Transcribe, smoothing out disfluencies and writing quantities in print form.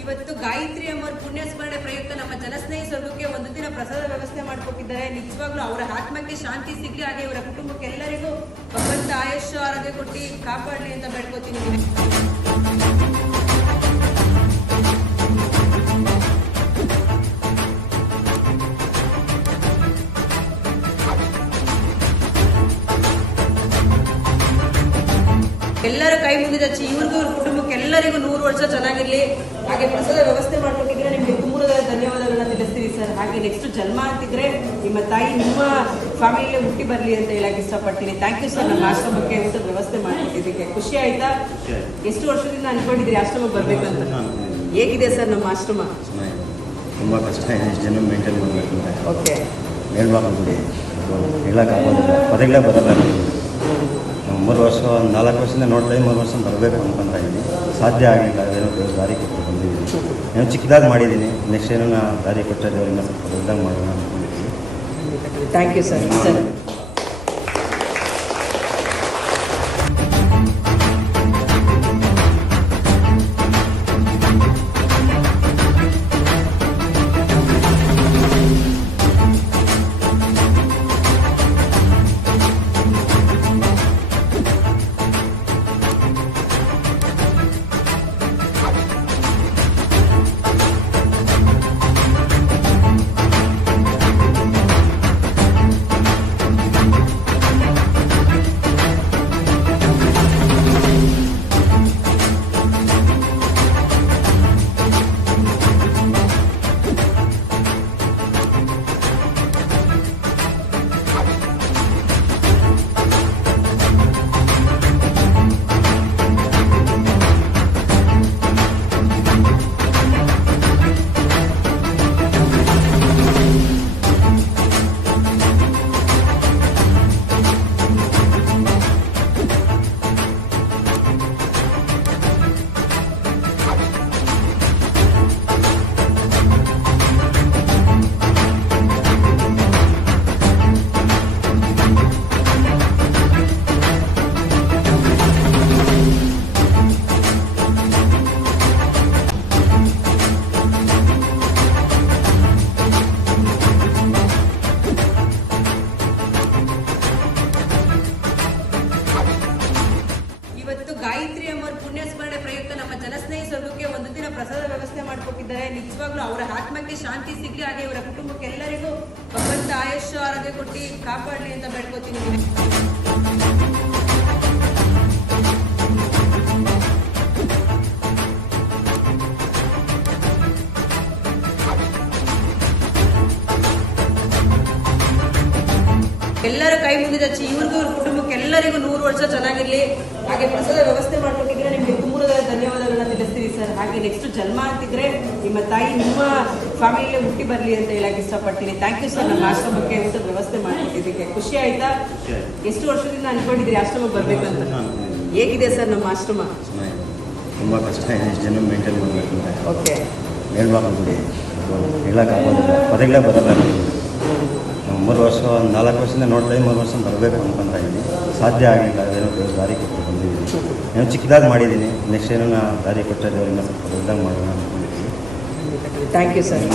ಇವತ್ತು ಗಾಯತ್ರಿ ಅಮ್ಮರ ಪುಣ್ಯಸ್ಮರಣೆ ಪ್ರಯುಕ್ತ ನಮ್ಮ ಜನಸ್ನೇಹಿ ಸ್ವರ್ಗಕ್ಕೆ ಒಂದು ದಿನ ಪ್ರಸಾದ ವ್ಯವಸ್ಥೆ ಮಾಡಿಕೊಟ್ಟಿದ್ದಾರೆ. ನಿಜವಾಗ್ಲೂ ಅವರ ಆತ್ಮಕ್ಕೆ ಶಾಂತಿ ಸಿಗಲಿ, ಹಾಗೆ ಇವರ ಕುಟುಂಬಕ್ಕೆ ಎಲ್ಲರಿಗೂ ಭಗವಂತ ಆಯುಷ್ಯ ಆರೋಗ್ಯ ಕೊಟ್ಟು ಕಾಪಾಡಲಿ ಅಂತ ಬೇಡ್ಕೋತೀನಿ. ಎಲ್ಲರ ಕೈ ಮುಗಿದ ಇವ್ರಿಗೂ ಇವ್ರ ಕುಟುಂಬಕ್ಕೆ ಎಲ್ಲರಿಗೂ 100 ವರ್ಷ ಚೆನ್ನಾಗಿರ್ಲಿ. ಹಾಗೆ ಪ್ರಸಾದ ವ್ಯವಸ್ಥೆ ಮಾಡ್ಕೊಟ್ಟಿದ್ರೆ ನಿಮ್ಗೆ ತುಂಬಾ ಧನ್ಯವಾದಗಳನ್ನ ತಿಳಿಸ್ತೀವಿ ಸರ್. ಹಾಗೆ ನೆಕ್ಸ್ಟ್ ಜನ್ಮ ಅಂತಿದ್ರೆ ನಿಮ್ಮ ತಾಯಿ ನಿಮ್ಮ ಫ್ಯಾಮಿಲಿಯಲ್ಲೇ ಹುಟ್ಟಿ ಬರಲಿ ಅಂತ ಹೇಳಕ್ ಇಷ್ಟಪಡ್ತೀನಿ. ಥ್ಯಾಂಕ್ ಯು ಸರ್, ನಮ್ಮ ಆಶ್ರಮಕ್ಕೆ ಊಟದ ವ್ಯವಸ್ಥೆ ಮಾಡ್ಕೊಟ್ಟಿದ್ದಕ್ಕೆ. ಖುಷಿ ಆಯ್ತಾ? ಎಷ್ಟು ವರ್ಷದಿಂದ ಅನ್ಕೊಂಡಿದ್ರಿ ಆಶ್ರಮಕ್ಕೆ ಬರ್ಬೇಕಂತ? ಹೇಗಿದೆ ಸರ್ ನಮ್ಮ ಆಶ್ರಮ? ತುಂಬ ಕಷ್ಟ ಇದೆ, ಇಷ್ಟು ಜನ ಮೇಂಟೈನ್ ಮಾಡಬೇಕು. ಓಕೆ, ಹೇಳ್ಬೇಕಂದ್ಬಿಡಿ ಹೇಳೋಕ್ಕಾಗೋದಿಲ್ಲ, ಪದಗಳೇ ಬರಲ್ಲ. 3 ವರ್ಷ 4 ವರ್ಷದಿಂದ ನೋಡ್ತಾ 3 ವರ್ಷ ಬರಬೇಕು ಅಂದ್ಕೊತಾ ಇದ್ದೀನಿ. ಸಾಧ್ಯ ಆಗಲಿಲ್ಲ, ಅದೇನೋ ದಾರಿ ಕೊಟ್ಟು ಬಂದಿದ್ದೀನಿ. ಏನೋ ಚಿಕ್ಕದಾಗಿ ಮಾಡಿದ್ದೀನಿ, ನೆಕ್ಸ್ಟ್ ಏನೋ ನಾ ದಾರಿ ಕೊಟ್ಟರೆ ಇನ್ನೂ ಸ್ವಲ್ಪ ದೊಡ್ಡದಾಗಿ ಮಾಡೋಣ ಅಂದ್ಕೊಂಡಿದ್ದೀನಿ. Thank you sir. Sir Gayatri ಅಮ್ಮರ ಪುಣ್ಯಸ್ಮರಣೆ ಪ್ರಯುಕ್ತ ನಮ್ಮ ಜನಸ್ನೇಹಿ ಸ್ವರ್ಗಕ್ಕೆ ಒಂದು ದಿನ ಪ್ರಸಾದ ವ್ಯವಸ್ಥೆ ಮಾಡಿಕೊಟ್ಟಿದ್ದಾರೆ. ನಿಜವಾಗ್ಲೂ ಅವರ ಆತ್ಮಕ್ಕೆ ಶಾಂತಿ ಸಿಗಲಿ, ಹಾಗೆ ಇವರ ಕುಟುಂಬಕ್ಕೆ ಎಲ್ಲರಿಗೂ ಭಗವಂತ ಆಯುಷ್ಯ ಆರೋಗ್ಯ ಕೊಟ್ಟು ಕಾಪಾಡಲಿ ಅಂತ ಬೇಡ್ಕೋತೀನಿ. ಎಲ್ಲರ ಕೈ ಮುಗಿದ ಇವ್ರಿಗೂ ಇವ್ರ ಕುಟುಂಬಕ್ಕೆ ಎಲ್ಲರಿಗೂ 100 ವರ್ಷ ಚೆನ್ನಾಗಿರ್ಲಿ. ಹಾಗೆ ಪ್ರಸಾದ ವ್ಯವಸ್ಥೆ ಮಾಡ್ಕೊಟ್ಟಿದ್ರೆ ನಿಮ್ಗೆ ತುಂಬಾ ಧನ್ಯವಾದಗಳನ್ನ ತಿಳಿಸ್ತೀವಿ ಸರ್. ಹಾಗೆ ನೆಕ್ಸ್ಟ್ ಜನ್ಮ ಅಂತಿದ್ರೆ ನಿಮ್ಮ ತಾಯಿ ನಿಮ್ಮ ಫ್ಯಾಮಿಲಿಯಲ್ಲೇ ಹುಟ್ಟಿ ಬರಲಿ ಅಂತ ಹೇಳಕ್ ಇಷ್ಟಪಡ್ತೀನಿ. ಥ್ಯಾಂಕ್ ಯು ಸರ್, ನಮ್ಮ ಆಶ್ರಮಕ್ಕೆ ಊಟದ ವ್ಯವಸ್ಥೆ ಮಾಡ್ಕೊಟ್ಟಿದ್ದಕ್ಕೆ. ಖುಷಿ ಆಯ್ತಾ? ಎಷ್ಟು ವರ್ಷದಿಂದ ಅನ್ಕೊಂಡಿದ್ರಿ ಆಶ್ರಮಕ್ಕೆ ಬರ್ಬೇಕಂತ? ಹೇಗಿದೆ ಸರ್ ನಮ್ಮ ಆಶ್ರಮ? ತುಂಬ ಕಷ್ಟ ಇದೆ, ಇಷ್ಟು ಜನ ಮೇಂಟೈನ್ ಮಾಡಬೇಕು. ಓಕೆ, ಹೇಳ್ಬೇಕಂದ್ಬಿಡಿ ಹೇಳೋಕ್ಕಾಗೋದಿಲ್ಲ, ಪದಗಳೇ ಬರಲ್ಲ. 3 ವರ್ಷ 4 ವರ್ಷದಿಂದ ನೋಡ್ತಾ 3 ವರ್ಷ ಬರಬೇಕು ಅಂದ್ಕೊತಾ ಇದ್ದೀನಿ. ಸಾಧ್ಯ ಆಗಲಿಲ್ಲ, ಅದೇನೋ ದಾರಿ ಕೊಟ್ಟು ಬಂದಿದ್ದೀನಿ. ಏನೋ ಚಿಕ್ಕದಾಗಿ ಮಾಡಿದ್ದೀನಿ, ನೆಕ್ಸ್ಟ್ ಏನೋ ನಾ ದಾರಿ ಕೊಟ್ಟರೆ ಇನ್ನೂ ಸ್ವಲ್ಪ ದೊಡ್ಡದಾಗಿ ಮಾಡೋಣ ಅಂದ್ಕೊಂಡಿದ್ದೀನಿ. Thank you sir.